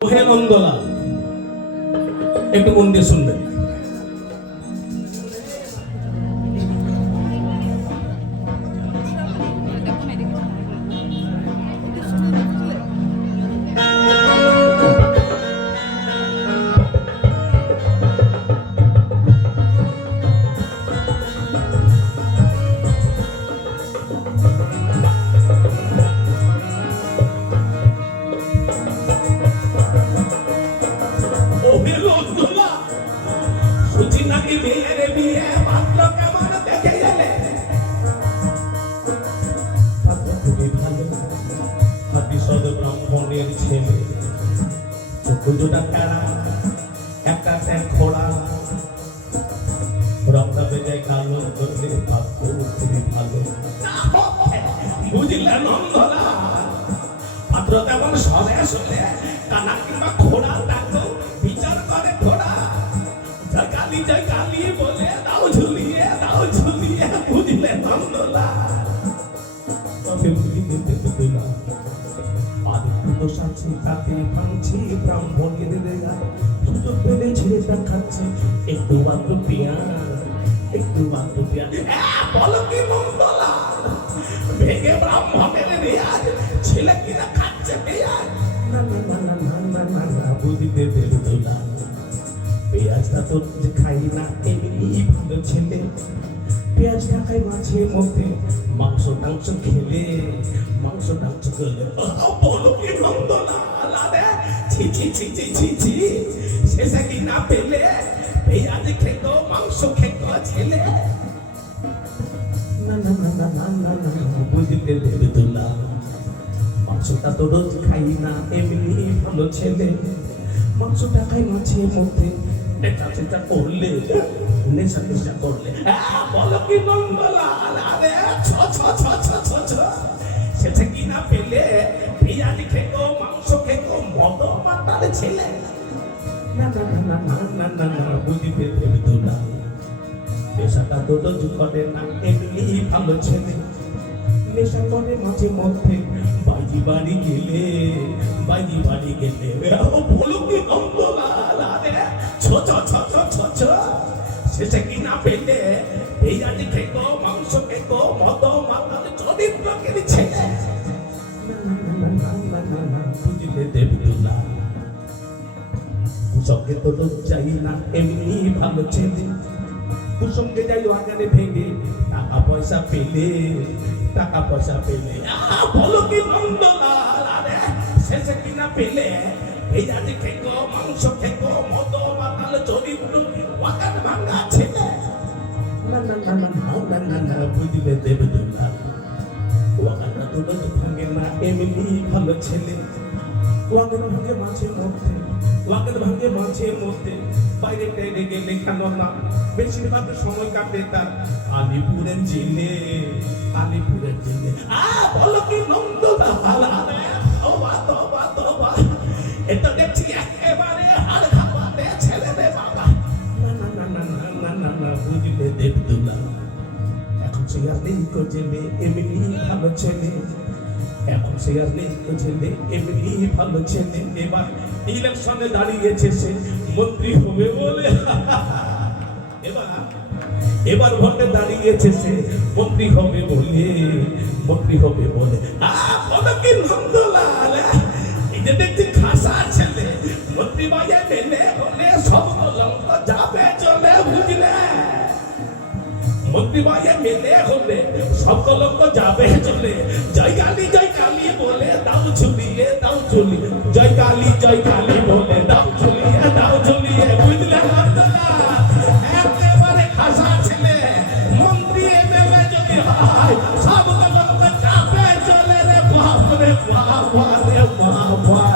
হে নন্দলাল, একটু মন দিয়ে শুনবেন। ব্রাহ্মণের ছেলে দুটা প্যারা একটা খোড়া রক্তা বেজে কালো করলে ভাগ্য খুবই ভালো। বুঝলে নন্দলা, পাত্র তেমন সবে শুনে কানা কিংবা খোড়া দেখো বিচার করে খোড়া জয় কালী বলে দাও ঝুলিয়ে দাও ঝুলিয়ে। বুঝলে নন্দলা, তবে বুঝিতে না সাথে তাকে ভাঙছি ব্রাহ্মণের রেগা সুযোগ পেলে ছেলেটা খাচ্ছে একটু মাত্র পেঁয়াজ একটু মাত্র পেঁয়াজ। বলো কি নন্দলা, ভেঙে ব্রাহ্মণের রেয়াজ ছেলে কিনা খাচ্ছে পেঁয়াজ? না না না না না না না না, বুঝতে পেরেছো না, পেঁয়াজটা তো খাই না এমনি ভালো ছেলে। পেঁয়াজ খাই মাছের মধ্যে মাংস টাংস খেলে মাংস টাংস খেলে। বলো কি নন্দলা, ছি ছি ছি ছি ছি ছি, শেষে কি না পেলে পেঁয়াজ খেত মাংস খেত ছেলে? না না না না না না না, বুঝতে পেরেছো না, মাংসটা তো রোজ খাই না এমনি ভালো ছেলে। মাংসটা খাই মাছের মধ্যে নেশা চেষ্টা করলে নেশা চেষ্টা করলে। বলো কি নন্দলা, সেটা কি না পেলে পেঁয়াজ খেত মাংস খেত মদ মাতার ছেলে? না না না না না না না, বুঝতে পেরেছো না, নেশাটা তো রোজ করে না এমনি ভালো ছেলে। নেশা করে মাঝে মধ্যে বাইজি বাড়ি গেলে বাইজি বাড়ি গেলে। বলো কি নন্দলা, শেষে কি না পেলে পেঁয়াজ খেত মাংস খেত মদ মাতার চরিত্র ছেলে? বুঝলে দেবদুলা, কুসঙ্গে তো চাই না এমনি ভালো ছেলে। কুসঙ্গে যাই আগানে ভেঙে টাকা পয়সা পেলে টাকা পয়সা পেলে। বলো কি নন্দলা, শেষে কি না পেলে পেঁয়াজ খেত মাংস খেত মদ মাতাল চরিত্র ওয়াকান ভাঙা ছেলে? না না না না না না না, বুঝলে দেবদুলা, ওয়াকানটা তো রোজ ভাঙে না এমনি ভালো ছেলে। ওয়াকান ভাঙে মাছের মধ্যে ওয়াকান ভাঙে মাছের মধ্যে বাইরে টাইরে গেলে কেন না বেশিরভাগ সময় কাটে তার আলিপুরের জেলে আলিপুরের জেলে। বলো কি নন্দলা, তোবা তোবা তোবা, এটা দেখছি একেবারে হাড় খাওয়াতে ছেলে রে বাবা। না না না না না না না, বুঝলে দেবদুলা, এখন সে আর নেই তো জেলে এমনি ভালো ছেলে। এখন সে আর নেই তো ছেলে এমনি ভালো ছেলে। এবার ইলেকশনে দাঁড়িয়েছে সে মন্ত্রী হবে বলে। এবার ভোটে দাঁড়িয়েছে সে মন্ত্রী হবে বলে মন্ত্রী হবে বলে। বলো কি নন্দলাল, এই যে দেখছি খাসা ছেলে মন্ত্রী বাজে মেলে হলে সব কলঙ্ক যাবে চলে। বুঝলে, মন্ত্রী বাজে মেলে হলে সব কলঙ্ক যাবে চলে। জয় কালী বলে দাও ঝুলিয়ে দাও ঝুলিয়ে, জয় কালী বলে দাও ঝুলিয়ে দাও ঝুলিয়ে। বুঝলে নন্দলা, একেবারে খাসা ছেলে মন্ত্রী এমএলএ যদি হয় সব কলঙ্ক যাবে চলে রে বাপ রে বাবা রে বাবা।